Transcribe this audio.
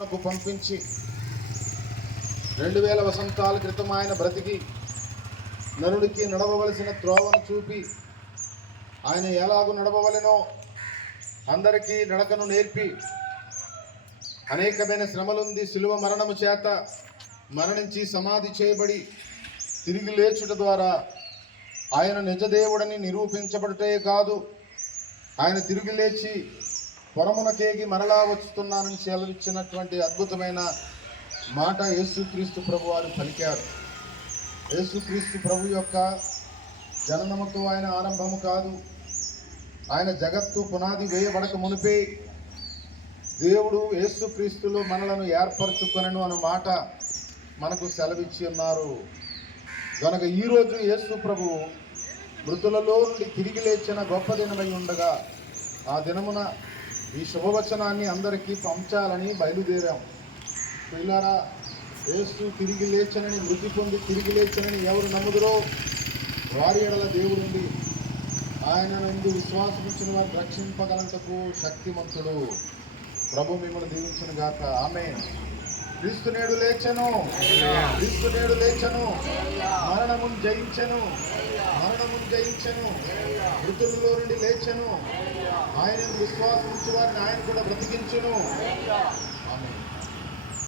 పంపించి 2000 వసంతాల క్రితం ఆయన బ్రతికి నరుడికి నడవవలసిన త్రోవను చూపి ఆయన ఎలాగూ నడవవలెనో అందరికీ నడకను నేర్పి అనేకమైన శ్రమలుంది శిలువ మరణము చేత మరణించి సమాధి చేయబడి తిరిగి లేచుట ద్వారా ఆయన నిజదేవుడని నిరూపించబడుటే కాదు, ఆయన తిరిగి లేచి పొరమునకేగి మరలా వస్తున్నానని సెలవిచ్చినటువంటి అద్భుతమైన మాట యేసుక్రీస్తు ప్రభు వారు పలికారు. యేసుక్రీస్తు ప్రభు యొక్క జననముతో ఆయన ఆరంభము కాదు, ఆయన జగత్తు పునాది వేయబడక మునిపే దేవుడు యేసుక్రీస్తులో మనలను ఏర్పరచుకొనెను అన్న మాట మనకు సెలవిచ్చి ఉన్నారు. కనుక ఈరోజు యేసు ప్రభు మృతులలో నుండి తిరిగి లేచిన గొప్ప దినమై ఉండగా ఆ దినమున ఈ శుభవచనాన్ని అందరికీ పంచాలని బయలుదేరాం. పిల్లారా, యేసు తిరిగి లేచనని, మృతి పొంది తిరిగి లేచనని ఎవరు నమ్ముదురో వారి ఎడల దేవుడుండి ఆయన నుండి విశ్వాసమించిన వారు రక్షింపగలంటకు శక్తిమంతుడు. ప్రభు మిమ్మల్ని దీవించును గాక. ఆమేన్. క్రీస్తు నేడు లేచెను, క్రీస్తు నేడు లేచెను, మరణమును జయించెను, మరణమును జయించెను, మృతులలో నుండి లేచెను. ఆయన విశ్వాసం ఉంచు వారిని ఆయన కూడా బ్రతికించును.